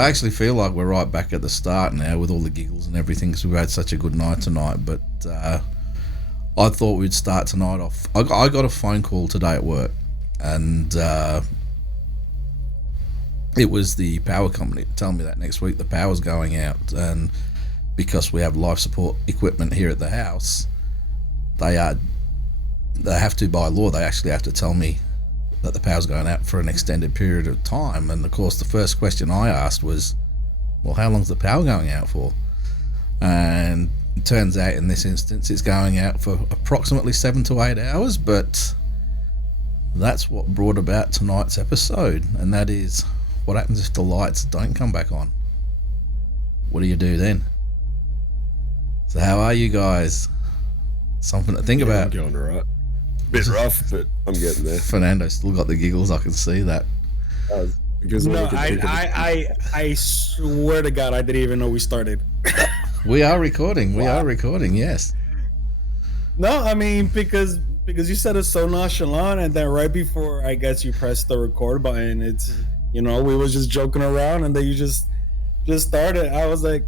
I actually feel like we're right back at the start now with all the giggles and everything because we've had such a good night tonight. But I thought we'd start tonight off. I got a phone call today at work, and it was the power company telling me that next week the power's going out, and because we have life support equipment here at the house, they have to, by law, they actually have to tell me that the power's going out for an extended period of time. And of course the first question I asked was, well, how long's the power going out for? And it turns out in this instance it's going out for approximately 7 to 8 hours, but that's what brought about tonight's episode, and that is what happens if the lights don't come back on. What do you do then? So how are you guys? Something to think about. I'm going alright. Bit rough, but I'm getting there. Fernando still got the giggles, I can see that. Because No, I swear to God, I didn't even know we started. We are recording. We are recording. Yes. No, I mean because you said it so nonchalant, and then right before I guess you pressed the record button, it's we were just joking around, and then you just started. I was like,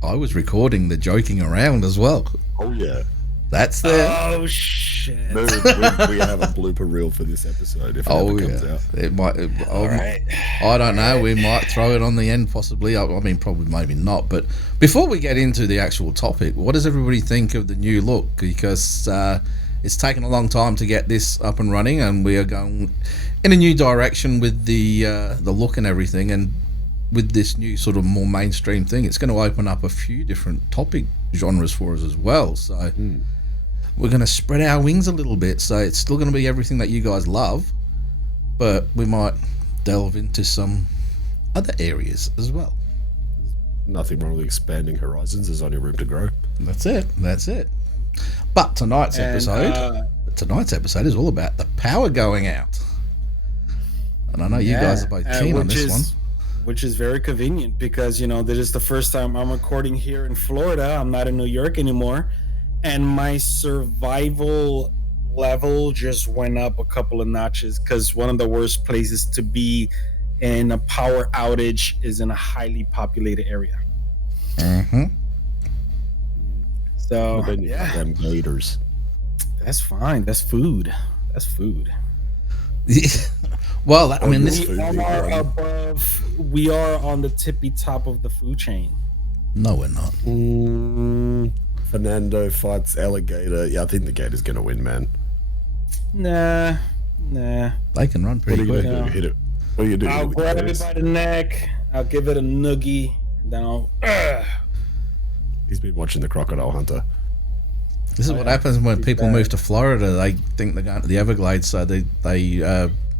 I was recording the joking around as well. Oh yeah. That's there. oh shit. No, we have a blooper reel for this episode if it ever comes out. It might. All right. I don't know. We might throw it on the end, possibly. I mean, probably, maybe not. But before we get into the actual topic, what does everybody think of the new look? Because it's taken a long time to get this up and running, and we are going in a new direction with the look and everything. And with this new sort of more mainstream thing, it's going to open up a few different topic genres for us as well. So. We're going to spread our wings a little bit, so it's still going to be everything that you guys love, but we might delve into some other areas as well. Nothing wrong with expanding horizons. There's only room to grow. That's it. But tonight's episode is all about the power going out. And I know you guys are both keen on this one. Which is very convenient because, this is the first time I'm recording here in Florida. I'm not in New York anymore. And my survival level just went up a couple of notches because one of the worst places to be in a power outage is in a highly populated area. Mm-hmm. So, them gators. That's fine. That's food. Well, I mean, we are on the tippy top of the food chain. No, we're not. Fernando fights alligator. Yeah, I think the gator's going to win, man. Nah. They can run pretty quick. Hit it. What are you doing? I'll grab it by the neck. I'll give it a noogie, and then I'll. He's been watching The Crocodile Hunter. This is what happens when people move to Florida. They think they're going to the Everglades, so they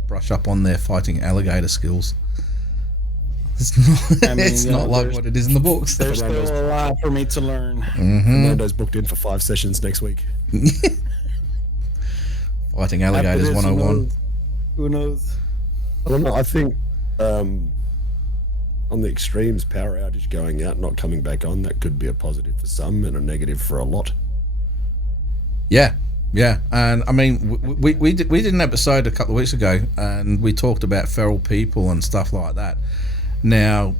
brush up on their fighting alligator skills. It's not like what it is in the books. There's still a lot for me to learn. Mm-hmm. Fernando's booked in for 5 sessions next week. Fighting alligators 101. Who knows? I don't know. I think on the extremes, power outage going out, not coming back on, that could be a positive for some and a negative for a lot. Yeah. And I mean, we did an episode a couple of weeks ago, and we talked about feral people and stuff like that. Now,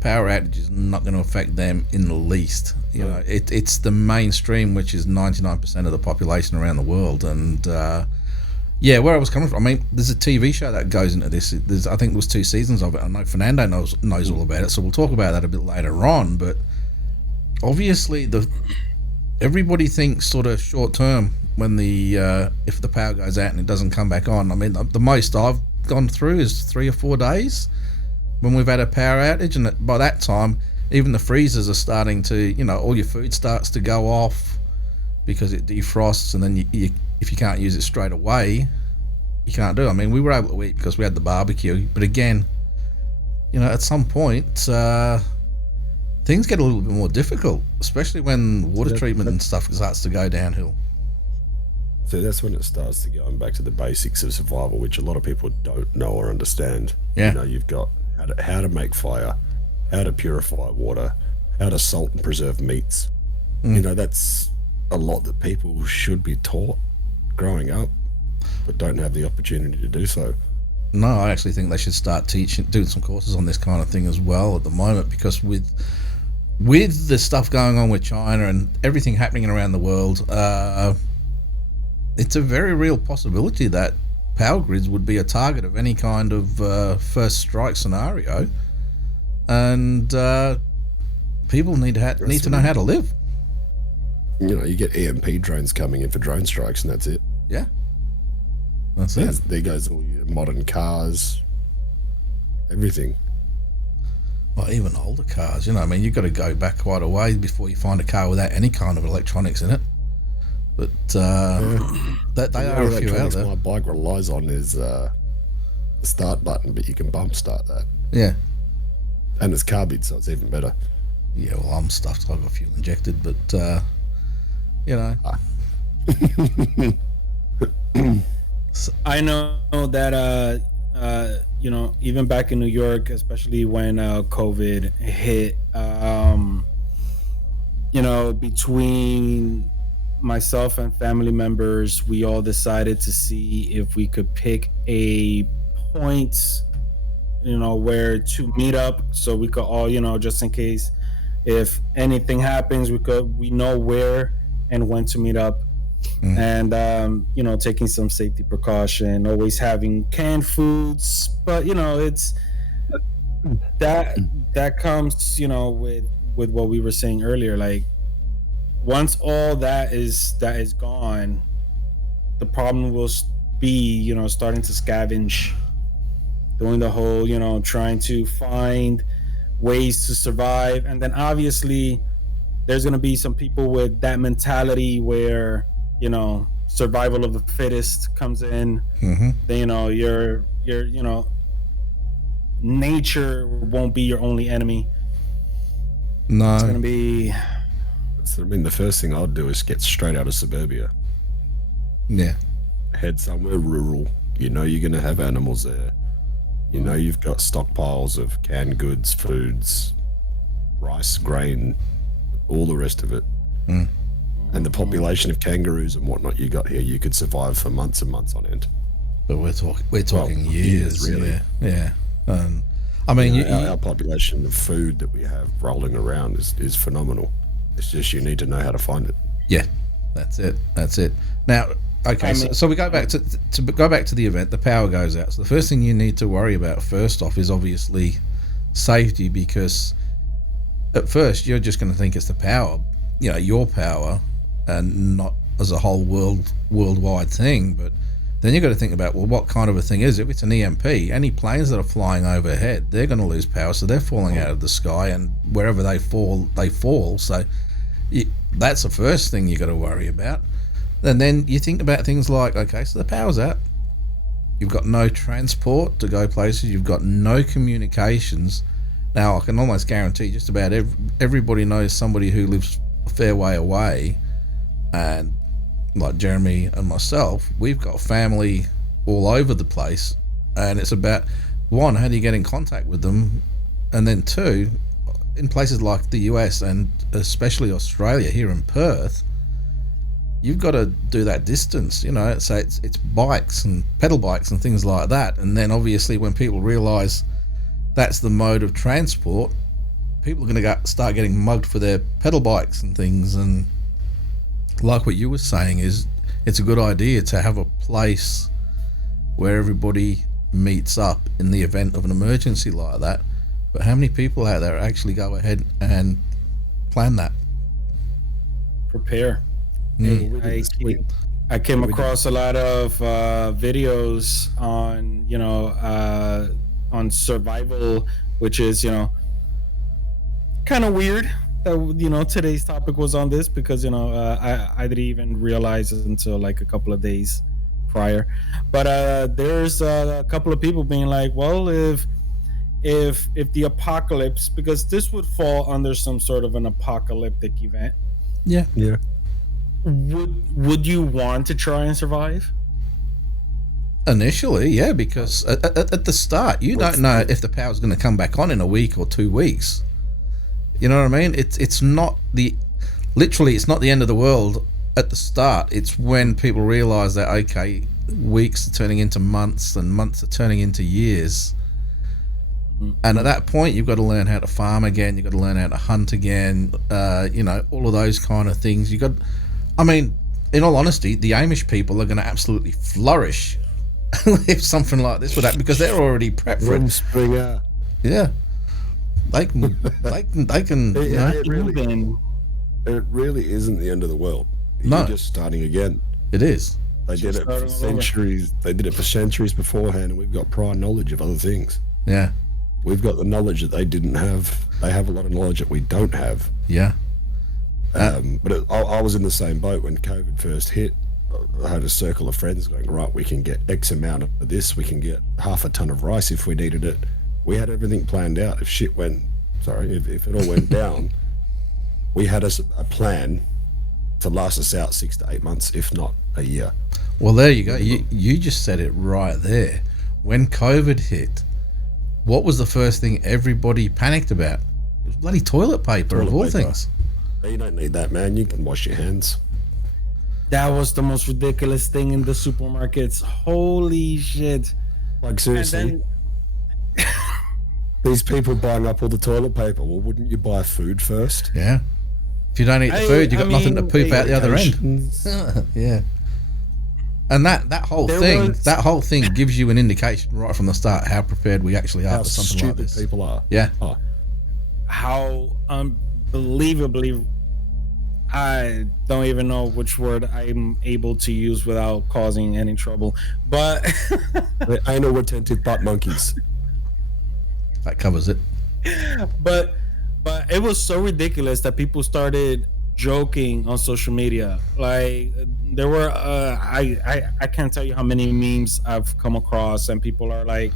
power outage is not going to affect them in the least. It's the mainstream, which is 99% of the population around the world. And where I was coming from, I mean, there's a TV show that goes into this. I think there was 2 seasons of it. I know Fernando knows all about it, so we'll talk about that a bit later on. But obviously, everybody thinks sort of short term when if the power goes out and it doesn't come back on. I mean, the most I've gone through is 3 or 4 days when we've had a power outage, and by that time even the freezers are starting to, all your food starts to go off because it defrosts, and then if you can't use it straight away, you can't do it. I mean, we were able to eat because we had the barbecue, but again, at some point things get a little bit more difficult, especially when water treatment and stuff starts to go downhill. So that's when it starts to go back to the basics of survival, which a lot of people don't know or understand. Yeah. You've got how to make fire, how to purify water, how to salt and preserve meats. That's a lot that people should be taught growing up, but don't have the opportunity to do so. No, I actually think they should start doing some courses on this kind of thing as well at the moment, because with the stuff going on with China and everything happening around the world, it's a very real possibility that power grids would be a target of any kind of first strike scenario, and people need to know how to live. You know, you get EMP drones coming in for drone strikes, and that's it. Yeah, that's it. There goes all your modern cars, everything. Well, even older cars, you know, I mean, you've got to go back quite a way before you find a car without any kind of electronics in it. But that they are a few out there. My bike relies on is the start button, but you can bump start that. Yeah. And it's carbide, so it's even better. Yeah, well, I'm stuffed. I've got fuel injected, but, you know. I know that, you know, even back in New York, especially when COVID hit, you know, between myself and family members, we all decided to see if we could pick a point, you know, where to meet up, so we could all, you know, just in case if anything happens, we know where and when to meet up. And you know, taking some safety precaution, always having canned foods, but you know, it's that comes, you know, with what we were saying earlier, like once all that is gone, the problem will be, you know, starting to scavenge, doing the whole, you know, trying to find ways to survive. And then obviously there's going to be some people with that mentality where, you know, survival of the fittest comes in. Then, you know, you're you know, nature won't be your only enemy. No, it's gonna be. So, I mean, the first thing I'd do is get straight out of suburbia. Yeah. Head somewhere rural. You know you're going to have animals there. You know you've got stockpiles of canned goods, foods, rice, grain, all the rest of it. And the population of kangaroos and whatnot you got here, you could survive for months and months on end. But we're talking years, really. Yeah. I mean, our population of food that we have rolling around is phenomenal. It's just you need to know how to find it. Yeah, that's it. Now, okay, so we go back to the event. The power goes out. So the first thing you need to worry about first off is obviously safety, because at first you're just going to think it's the power, you know, your power, and not as a whole worldwide thing. But then you've got to think about, well, what kind of a thing is it? If it's an EMP, any planes that are flying overhead, they're going to lose power, so they're falling out of the sky, and wherever they fall. So that's the first thing you got to worry about. And then you think about things like, okay, so the power's out. You've got no transport to go places. You've got no communications. Now, I can almost guarantee just about everybody knows somebody who lives a fair way away. And like Jeremy and myself, we've got family all over the place. And it's about, one, how do you get in contact with them? And then two, in places like the US and especially Australia, here in Perth, you've got to do that distance, you know. So it's bikes and pedal bikes and things like that. And then obviously when people realise that's the mode of transport, people are going to start getting mugged for their pedal bikes and things. And like what you were saying, is it's a good idea to have a place where everybody meets up in the event of an emergency like that. But how many people out there actually go ahead and plan that? Prepare. I came across a lot of videos on, you know, on survival, which is, you know, kind of weird that, you know, today's topic was on this, because, you know, I didn't even realize it until like a couple of days prior. But there's a couple of people being like, well, if the apocalypse, because this would fall under some sort of an apocalyptic event. Yeah. Would you want to try and survive? Initially, yeah, because at the start, you don't know if the power's going to come back on in a week or 2 weeks. You know what I mean? It's not it's not the end of the world at the start. It's when people realise that, okay, weeks are turning into months, and months are turning into years. And at that point, you've got to learn how to farm again. You've got to learn how to hunt again. All of those kind of things. I mean, in all honesty, the Amish people are going to absolutely flourish if something like this would happen, because they're already prepped for it. Springer. Yeah, they can. It really isn't the end of the world. No. You're just starting again. It is. They did it for centuries. They did it for centuries beforehand, and we've got prior knowledge of other things. Yeah. We've got the knowledge that they didn't have. They have a lot of knowledge that we don't have. Yeah. But I was in the same boat when COVID first hit. I had a circle of friends going, right, we can get X amount of this. We can get half a ton of rice if we needed it. We had everything planned out. If it all went down, we had a plan to last us out 6 to 8 months, if not a year. Well, there you go. You just said it right there. When COVID hit, what was the first thing everybody panicked about? It was bloody toilet paper, of all things. You don't need that, man. You can wash your hands. That was the most ridiculous thing in the supermarkets. Holy shit. Like, seriously. These people buying up all the toilet paper. Well, wouldn't you buy food first? Yeah. If you don't eat the food, you've got nothing to poop out the other end. Yeah. And that whole thing gives you an indication right from the start how prepared we actually are for something like this. How stupid people are. Yeah. Oh. How unbelievably, I don't even know which word I'm able to use without causing any trouble. But anal retentive butt monkeys. That covers it. But it was so ridiculous that people started joking on social media. Like, there were I can't tell you how many memes I've come across, and people are like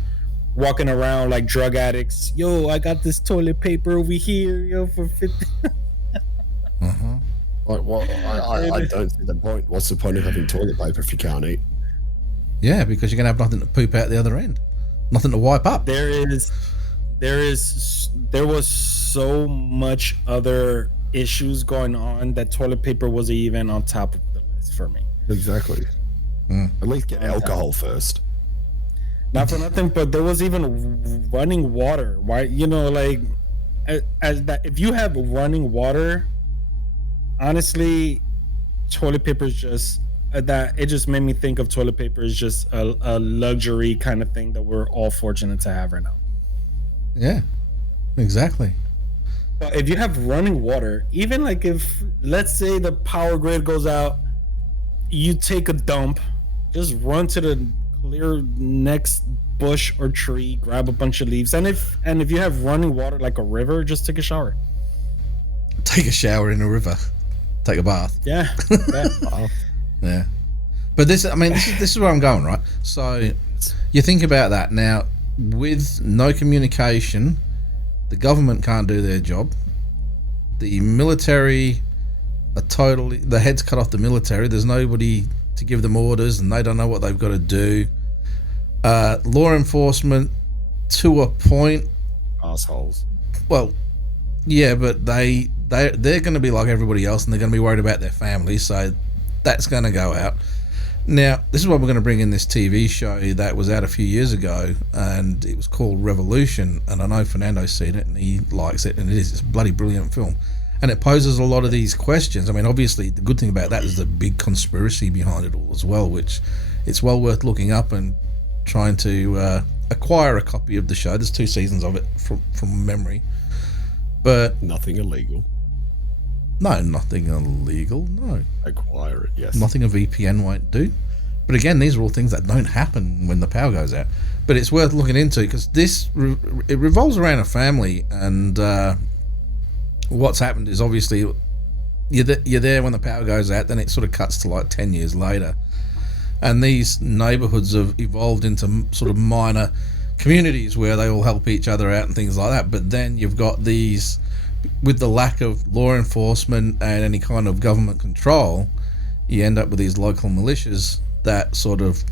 walking around like drug addicts. Yo, I got this toilet paper over here, yo, for 50. Like, well, I don't see the point. What's the point of having toilet paper if you can't eat? Yeah, because you're gonna have nothing to poop out the other end, nothing to wipe up. There was so much other issues going on that toilet paper wasn't even on top of the list for me. Exactly. At least get alcohol first. Not for nothing, but there was even running water. Why, like, as that, if you have running water, honestly, toilet paper is just that. It just made me think of toilet paper as just a luxury kind of thing that we're all fortunate to have right now. Yeah, exactly. But if you have running water, even like if, let's say, the power grid goes out, you take a dump, just run to the clear next bush or tree, grab a bunch of leaves, and if you have running water like a river, just take a shower. Take a shower in a river. Take a bath. Yeah. Yeah. But this is where I'm going, right? So you think about that now. With no communication, the government can't do their job. The military are the head's cut off the military. There's nobody to give them orders, and they don't know what they've got to do. Law enforcement, to a point, assholes. Well, yeah, but they're going to be like everybody else, and they're going to be worried about their families, so that's going to go out. Now, this is why we're going to bring in this TV show that was out a few years ago, and it was called Revolution, and I know Fernando's seen it, and he likes it, and it's a bloody brilliant film. And it poses a lot of these questions. I mean, obviously, the good thing about that is the big conspiracy behind it all as well, which it's well worth looking up and trying to acquire a copy of the show. There's 2 seasons of it from memory. But nothing illegal. No, nothing illegal. No. Acquire it, yes. Nothing a VPN won't do. But again, these are all things that don't happen when the power goes out. But it's worth looking into because it revolves around a family, and what's happened is obviously you're there when the power goes out, then it sort of cuts to like 10 years later. And these neighborhoods have evolved into sort of minor communities where they all help each other out and things like that. But then you've got these, with the lack of law enforcement and any kind of government control, you end up with these local militias that sort of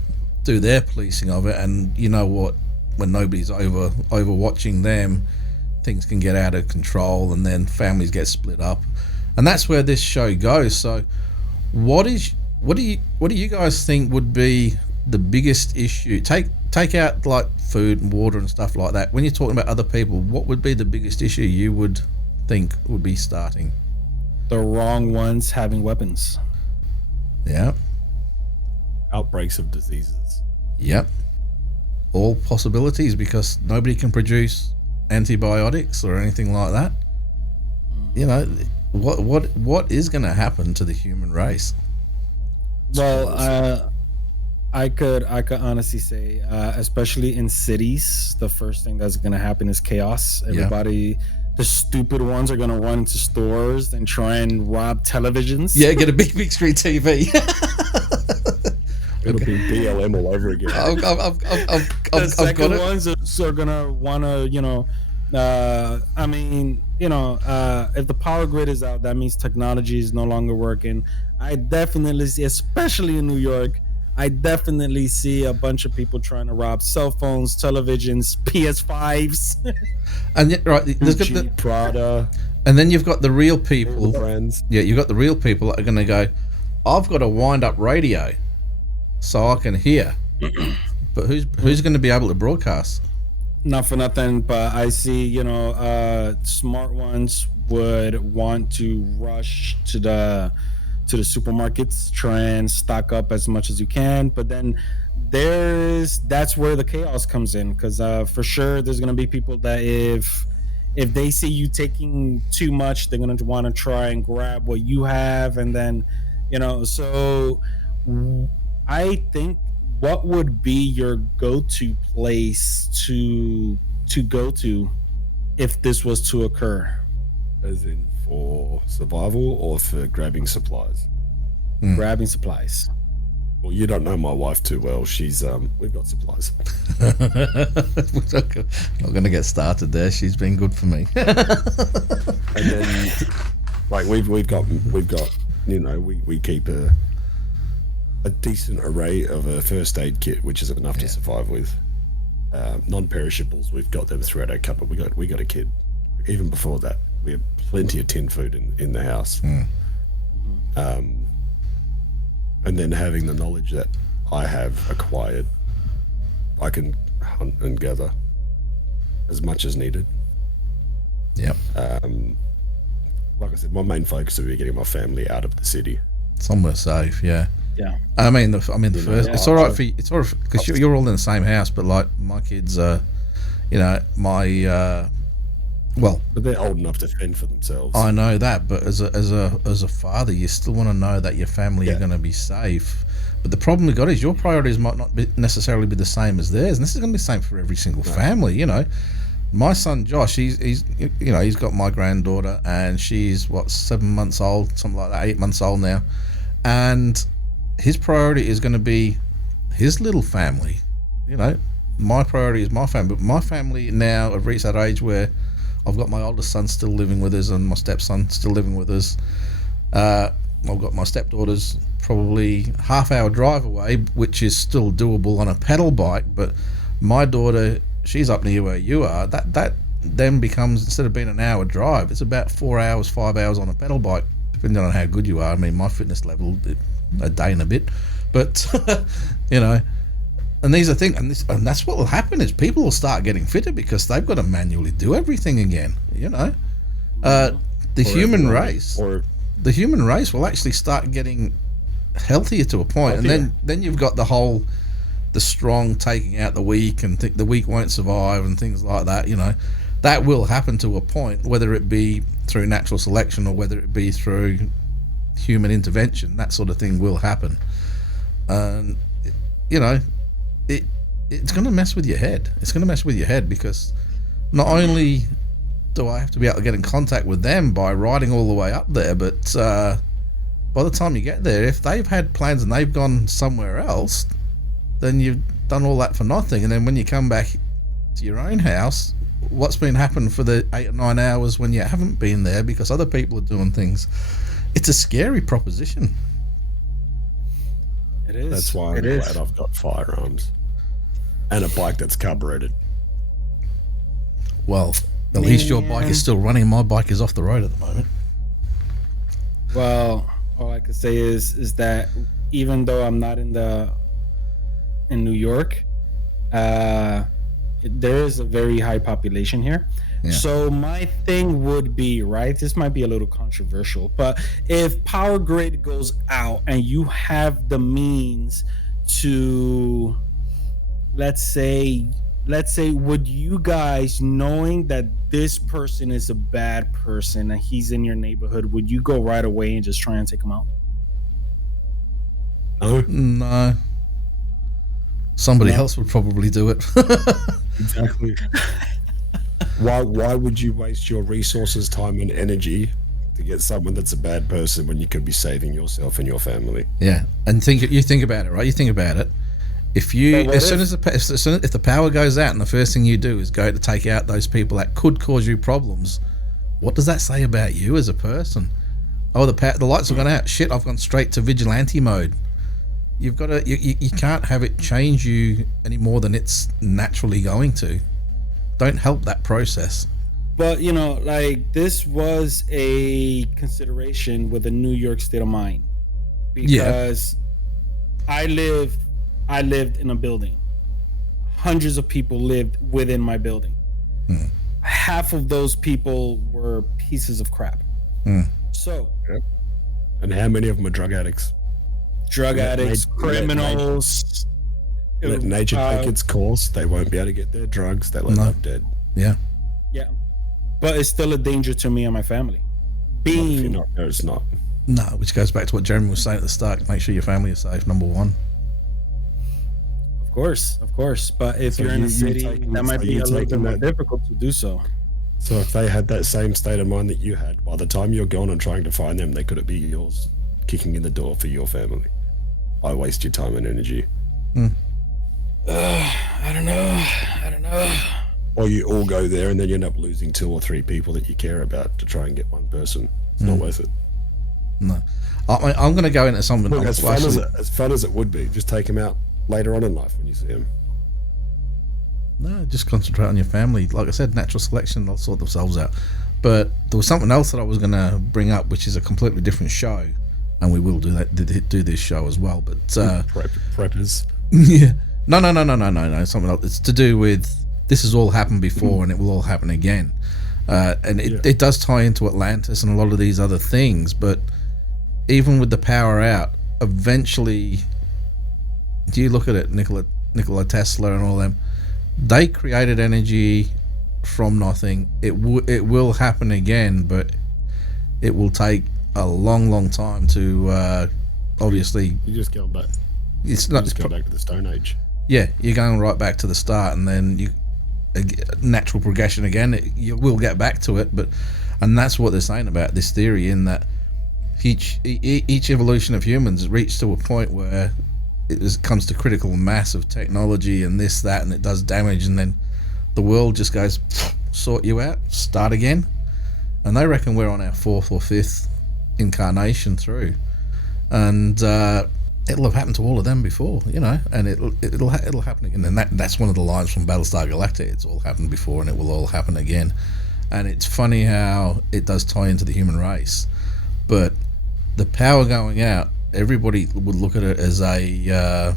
do their policing of it. And you know what, when nobody's over watching them, things can get out of control, and then families get split up, and that's where this show goes. So what do you guys think would be the biggest issue? Take out like food and water and stuff like that. When you're talking about other people, what would be the biggest issue you would think would be starting? The wrong ones having weapons. Yeah. Outbreaks of diseases. Yep. All possibilities, because nobody can produce antibiotics or anything like that. You know, what is going to happen to the human race? Well, I could honestly say, especially in cities, the first thing that's going to happen is chaos. Everybody, the stupid ones, are going to run into stores and try and rob televisions. Yeah, get a big screen TV. It'll be BLM all over again. The second ones are gonna wanna, if the power grid is out, that means technology is no longer working. I definitely see, especially in New York, I definitely see a bunch of people trying to rob cell phones, televisions, PS5s. And yet, right, there's got the Prada, and then you've got the real people. brands. Yeah, you've got the real people that are going to go, I've got a wind-up radio so I can hear. But who's going to be able to broadcast? Not for nothing, but I see, smart ones would want to rush to the supermarkets, try and stock up as much as you can. But then that's where the chaos comes in, because for sure there's going to be people that if they see you taking too much, they're going to want to try and grab what you have. And then, so I think, what would be your go-to place to go to if this was to occur? As in for survival or for grabbing supplies? Grabbing supplies. Well, you don't know my wife too well. She's we've got supplies. We're not going to get started there. She's been good for me. And then, like we've got we keep a decent array of a first aid kit, which is enough to survive with. Non-perishables, we've got them throughout our cupboard. We got a kid. Even before that, we have plenty of tin food in the house. And then having the knowledge that I have acquired, I can hunt and gather as much as needed. Yep. Like I said, my main focus will be getting my family out of the city. Somewhere safe, yeah. Yeah. I mean, the first. It's all right because you're all in the same house. But like my kids, well, but they're old enough to fend for themselves. I know that, but as a father, you still want to know that your family are going to be safe. But the problem we got is your priorities might not necessarily be the same as theirs, and this is going to be the same for every single family. My son Josh, he's got my granddaughter, and she's 7 months old, something like that, 8 months old now, and his priority is going to be his little family. My priority is my family, but my family now have reached that age where I've got my oldest son still living with us and my stepson still living with us. I've got my stepdaughters probably half-hour drive away, which is still doable on a pedal bike, but my daughter, she's up near where you are. That then becomes, instead of being an hour drive, it's about 4 hours, 5 hours on a pedal bike, depending on how good you are. I mean, my fitness level, a day and a bit, but and these are things, and that's what will happen is people will start getting fitter because they've got to manually do everything again. The human race will actually start getting healthier to a point, and then you've got the strong taking out the weak, and the weak won't survive, and things like that. That will happen to a point, whether it be through natural selection or whether it be through human intervention. That sort of thing will happen, and it's going to mess with your head. It's going to mess with your head because not only do I have to be able to get in contact with them by riding all the way up there, but by the time you get there, if they've had plans and they've gone somewhere else, then you've done all that for nothing. And then when you come back to your own house, what's been happening for the 8 or 9 hours when you haven't been there because other people are doing things? It's a scary proposition. It is. That's why I'm glad I've got firearms and a bike that's carbureted. Well, at least your bike is still running. My bike is off the road at the moment. Well, all I could say is that even though I'm not in the in New York. There is a very high population here. Yeah. So my thing would be, right, this might be a little controversial, but if power grid goes out and you have the means to, let's say, would you guys, knowing that this person is a bad person and he's in your neighborhood, would you go right away and just try and take him out? No. Somebody else would probably do it. Exactly. Why would you waste your resources, time, and energy to get someone that's a bad person when you could be saving yourself and your family? Yeah, and you think about it, right? You think about it. If the power goes out and the first thing you do is go to take out those people that could cause you problems, what does that say about you as a person? Oh, the lights have gone out. Shit, I've gone straight to vigilante mode. You've got to. You can't have it change you any more than it's naturally going to. Don't help that process. But like, this was a consideration with a New York state of mind, because I lived in a building. Hundreds of people lived within my building. Half of those people were pieces of crap. So, and how many of them are drug addicts? Criminals. Let nature take its course. They won't be able to get their drugs. They'll end up dead. Yeah. But it's still a danger to me and my family. No, it's not. No, which goes back to what Jeremy was saying at the start. Make sure your family is safe, number one. Of course. But if you're in a city, that might be a little bit more difficult to do so. So if they had that same state of mind that you had, by the time you're gone and trying to find them, they could be yours, kicking in the door for your family. Why waste your time and energy? I don't know. Or you all go there and then you end up losing 2 or 3 people that you care about to try and get one person. It's not worth it. No. I'm going to go into something. Look, as fun as it would be, just take them out later on in life when you see them. No, just concentrate on your family. Like I said, natural selection, they'll sort themselves out. But there was something else that I was going to bring up, which is a completely different show, and we will do this show as well. But preppers. Yeah. No. Something else. It's to do with, this has all happened before and it will all happen again. And it does tie into Atlantis and a lot of these other things. But even with the power out, eventually, do you look at it, Nikola Tesla and all them, they created energy from nothing. It will happen again, but it will take a long time to obviously. You just go back. It's not just go back to the Stone Age. Yeah, you're going right back to the start, and then natural progression again. You will get back to it, and that's what they're saying about this theory, in that each evolution of humans reached to a point where it comes to critical mass of technology and this, that, and it does damage, and then the world just goes, sort you out, start again. And they reckon we're on our 4th or 5th incarnation through, and it'll have happened to all of them before, and it'll happen again. And that's one of the lines from Battlestar Galactica. It's all happened before, and it will all happen again. And it's funny how it does tie into the human race, but the power going out, everybody would look at it as a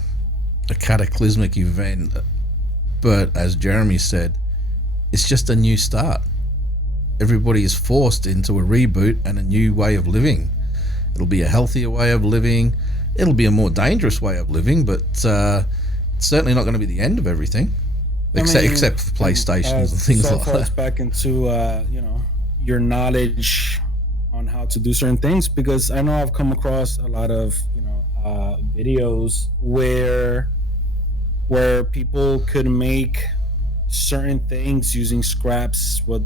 cataclysmic event, but as Jeremy said, it's just a new start. Everybody is forced into a reboot and a new way of living. It'll be a healthier way of living. It'll be a more dangerous way of living, but it's certainly not going to be the end of everything, except for PlayStations and things like that. Back into your knowledge on how to do certain things, because I know I've come across a lot of videos where people could make certain things using scraps, what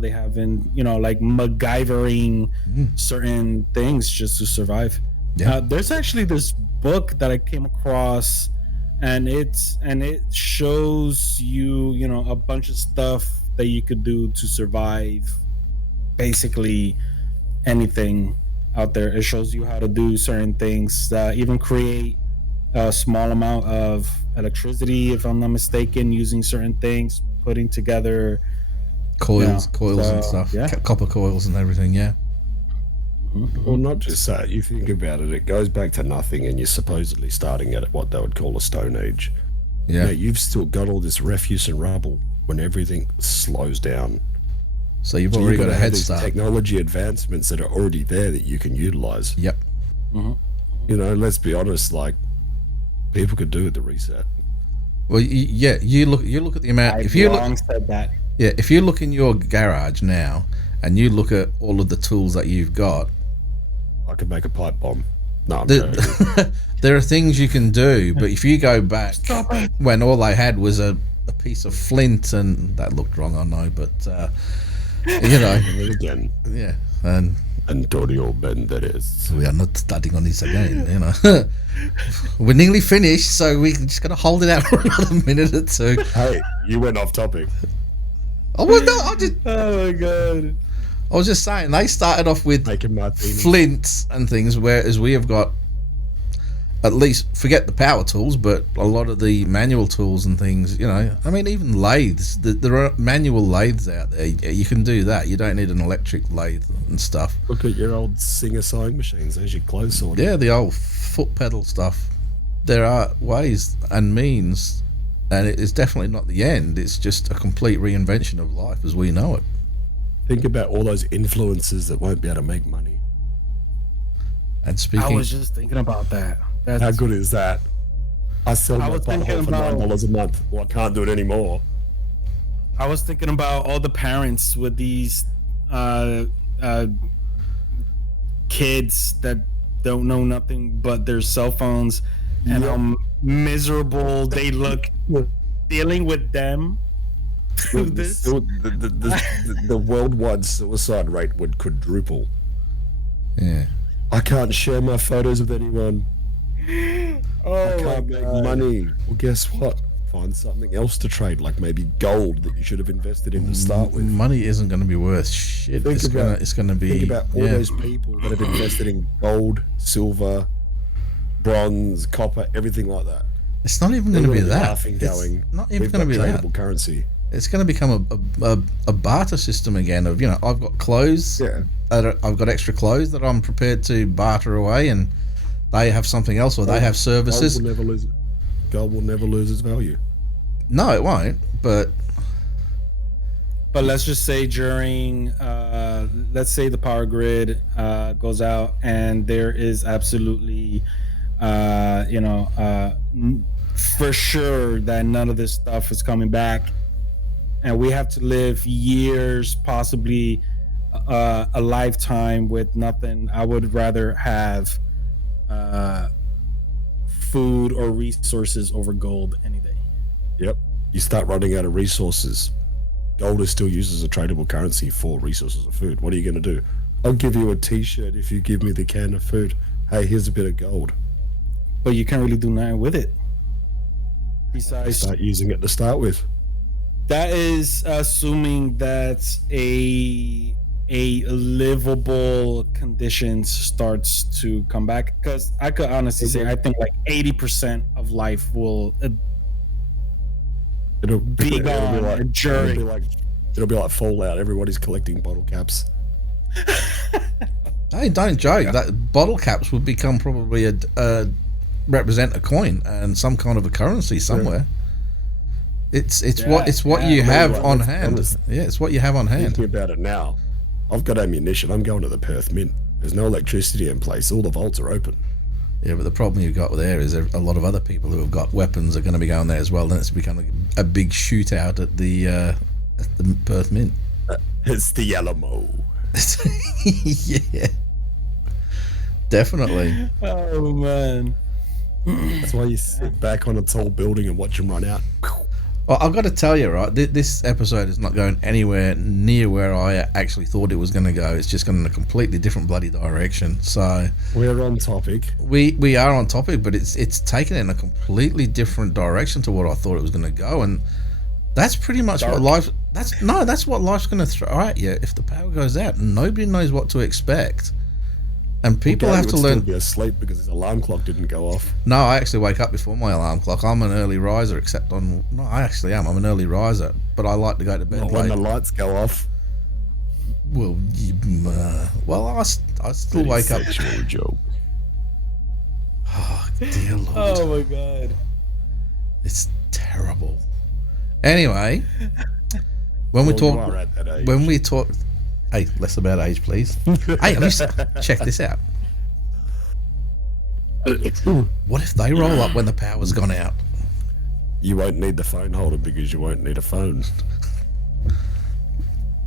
they have in, like MacGyvering certain things just to survive. There's actually this book that I came across, and it shows you a bunch of stuff that you could do to survive basically anything out there. It shows you how to do certain things, even create a small amount of electricity, if I'm not mistaken, using certain things, putting together coils and stuff, copper coils and everything. Well, not just that. You think about it, it goes back to nothing, and you're supposedly starting at what they would call a stone age. Yeah. Now, you've still got all this refuse and rubble when everything slows down. So you've already got a head these start. technology advancements that are already there that you can utilize. Yep. You know, let's be honest. Like, people could do with the reset. Well, yeah. You look at the amount. I've If you long look, said that. yeah. If you look in your garage now, and you look at all of the tools that you've got, I could make a pipe bomb. No, I'm joking. there are things you can do. But if you go back when all they had was a piece of flint, and that looked wrong, I know, but you know, Again, yeah, and Antonio Banderas. we are not starting on this again. You know, we're nearly finished, so we just got to hold it out for another minute or two. Hey, you went off topic. Oh well, no, Oh my god. I was just saying they started off with Making martinis. flints and things, whereas we have got, at least forget the power tools, but a lot of the manual tools and things. You know, I mean, even lathes. There are manual lathes out there. You can do that. You don't need an electric lathe and stuff. Look at your old Singer sewing machines. There's your clothes sorted. Yeah, the old foot pedal stuff. There are ways and means, and it is definitely not the end. It's just a complete reinvention of life as we know it. Think about all those influencers that won't be able to make money. And I speaking, was just thinking about that. That's, How good is that? I sell I my was thinking butthole for about- $9 a month. Well, I can't do it anymore. I was thinking about all the parents with these kids that don't know nothing but their cell phones and how miserable they look dealing with them through this. The worldwide suicide rate would quadruple. yeah. I can't share my photos with anyone. Oh I can't make money. Well, guess what? Find something else to trade, like maybe gold that you should have invested in to start with. Money isn't going to be worth shit. Think about- It's going to be. Think about all yeah. those people that have invested in gold, silver, bronze, copper, everything like that. It's not even going to be They're that. laughing, It's going, not even "We've going to got be that. tradable currency." It's going to become a barter system again. Of I've got clothes. Yeah. I've got extra clothes that I'm prepared to barter away, and they have something else, or they have services. Gold will never lose its value. No, it won't. But But let's just say during, let's say the power grid goes out and there is absolutely, for sure that none of this stuff is coming back, and we have to live years, possibly a lifetime with nothing. I would rather have food or resources over gold any day. Yep. You start running out of resources. Gold is still used as a tradable currency for resources of food. What are you going to do? I'll give you a t-shirt if you give me the can of food. Hey, here's a bit of gold. But you can't really do nothing with it. Besides, Start using it to start with. that is assuming that a livable conditions starts to come back. Because I could honestly say I think like 80% of life will It'll be gone during. It'll be like Fallout. Everybody's collecting bottle caps. hey, don't joke. That bottle caps would become probably represent a coin and some kind of a currency somewhere. It's what you have on hand. Yeah, it's what you have on hand. Thinking about it now, I've got ammunition. I'm going to the Perth Mint. There's no electricity in place. All the vaults are open. Yeah, but the problem you've got there is a lot of other people who have got weapons are going to be going there as well. Then it's becoming a big shootout at the Perth Mint. It's the Alamo. Yeah, definitely. Oh man. That's why you sit back on a tall building and watch them run out. Well, I've got to tell you, right, this episode is not going anywhere near where I actually thought it was going to go. It's just going in a completely different bloody direction. So We're on topic. we are on topic, but it's taken in a completely different direction to what I thought it was going to go, and that's pretty much what life. That's what life's going to throw at you if the power goes out. Nobody knows what to expect, and people Gary have to would learn. Still be asleep because his alarm clock didn't go off. No, I actually wake up before my alarm clock. I'm an early riser, except on... No, I actually am. I'm an early riser, but I like to go to bed Not when late. the lights go off. I still wake up. Sexual joke. Oh, dear Lord. Oh my god. It's terrible. Anyway, when we Well, talk, you are at that age. when we talk, hey, less about age, please. Hey, check this out. What if they roll up when the power's gone out? You won't need the phone holder because you won't need a phone.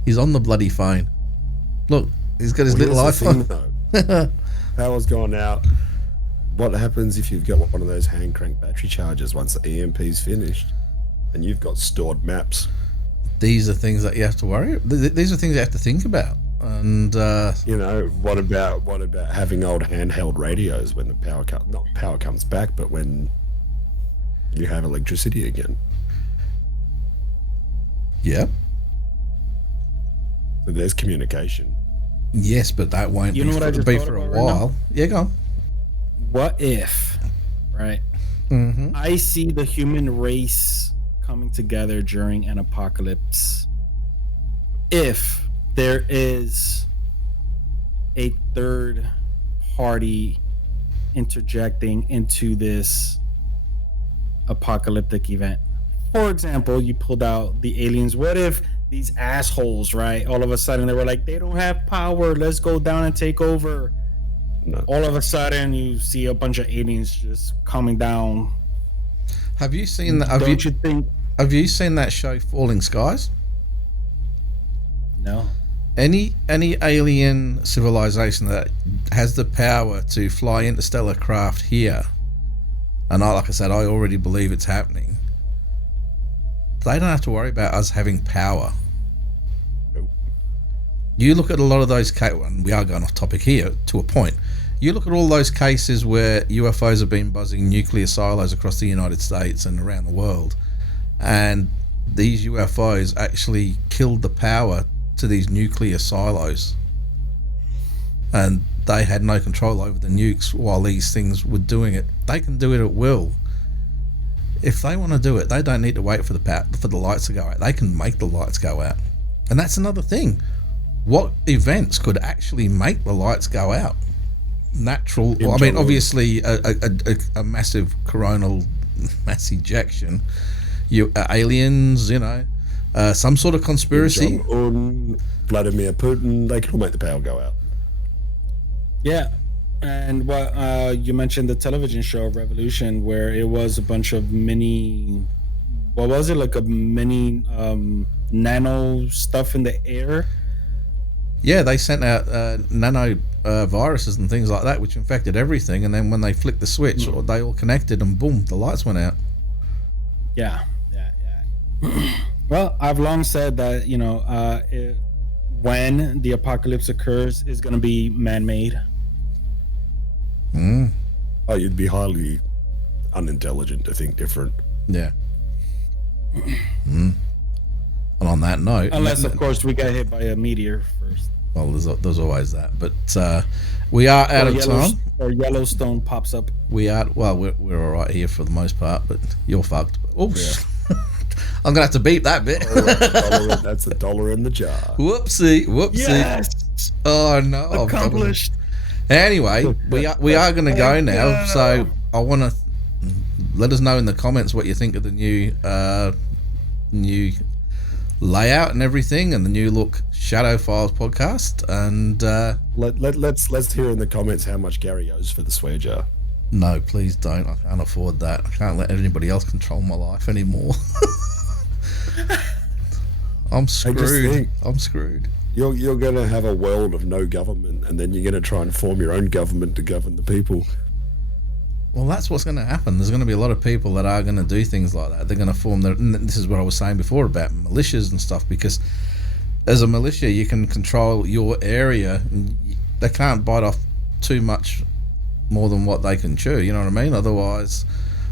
He's on the bloody phone. Look, he's got his little Here's the iPhone. thing, though. Power's gone out. What happens if you've got one of those hand crank battery chargers once the EMP's finished and you've got stored maps? These are things that you have to worry. These are things you have to think about. And You know, what about having old handheld radios when the not power comes back, but when you have electricity again? yeah, So there's communication. yes, but that won't You know what I just be thought for a about right while. now? Yeah, go on. What if, right? Mm-hmm. I see the human race coming together during an apocalypse. If there is a third party interjecting into this apocalyptic event. For example, you pulled out the aliens. What if these assholes, right? All of a sudden they were like, they don't have power. Let's go down and take over. No. All of a sudden you see a bunch of aliens just coming down. Have you seen that? Don't you think? Have you seen that show, Falling Skies? No. Any alien civilization that has the power to fly interstellar craft here, and like I said, I already believe it's happening. They don't have to worry about us having power. Nope. You look at a lot of those cases, and we are going off topic here to a point. You look at all those cases where UFOs have been buzzing nuclear silos across the United States and around the world, and these UFOs actually killed the power to these nuclear silos, and they had no control over the nukes while these things were doing it. They can do it at will. If they want to do it, they don't need to wait for the lights to go out. They can make the lights go out. And that's another thing. What events could actually make the lights go out? Natural, well, I mean, obviously a massive coronal mass ejection. Aliens, some sort of conspiracy. Vladimir Putin, they can all make the power go out. Yeah. And what you mentioned the television show Revolution, where it was a bunch of mini, what was it, like a mini nano stuff in the air? Yeah, they sent out nano viruses and things like that, which infected everything. And then when they flicked the switch, they all connected, and boom, the lights went out. Yeah. Well, I've long said that when the apocalypse occurs, is going to be man-made. Oh, you'd be highly unintelligent to think different. Yeah. And on that note, Unless, of course, we get hit by a meteor first. well, there's always that. But we are out of time. Or Yellowstone pops up. We're all right here for the most part, but you're fucked. Oh, I'm gonna have to beep that bit. That's $1 in the jar. Whoopsie. Yes. Oh no! Accomplished. Anyway, we are going to go now. So I want to let us know in the comments what you think of the new layout and everything, and the new look Shadow Files podcast. And let's hear in the comments how much Gary owes for the swear jar. no, please don't. I can't afford that. I can't let anybody else control my life anymore. I'm screwed. I'm screwed. You're going to have a world of no government, and then you're going to try and form your own government to govern the people. Well, that's what's going to happen. There's going to be a lot of people that are going to do things like that. They're going to form their... And this is what I was saying before about militias and stuff, because as a militia, you can control your area. And they can't bite off too much more than what they can chew, you know what I mean? Otherwise...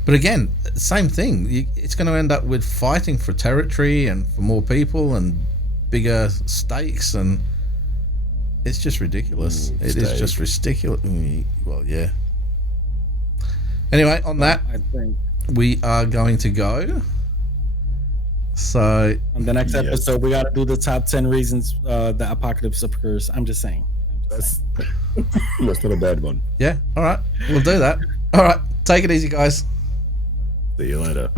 But again, same thing. It's going to end up with fighting for territory and for more people and bigger stakes, and it's just ridiculous. It is just ridiculous. Well, yeah. Anyway, on that, I think we are going to go. So On the next Yeah. episode, we got to do the top 10 reasons the apocalypse occurs. I'm just saying. That's not a bad one. yeah, all right, we'll do that. All right, take it easy, guys. See you later.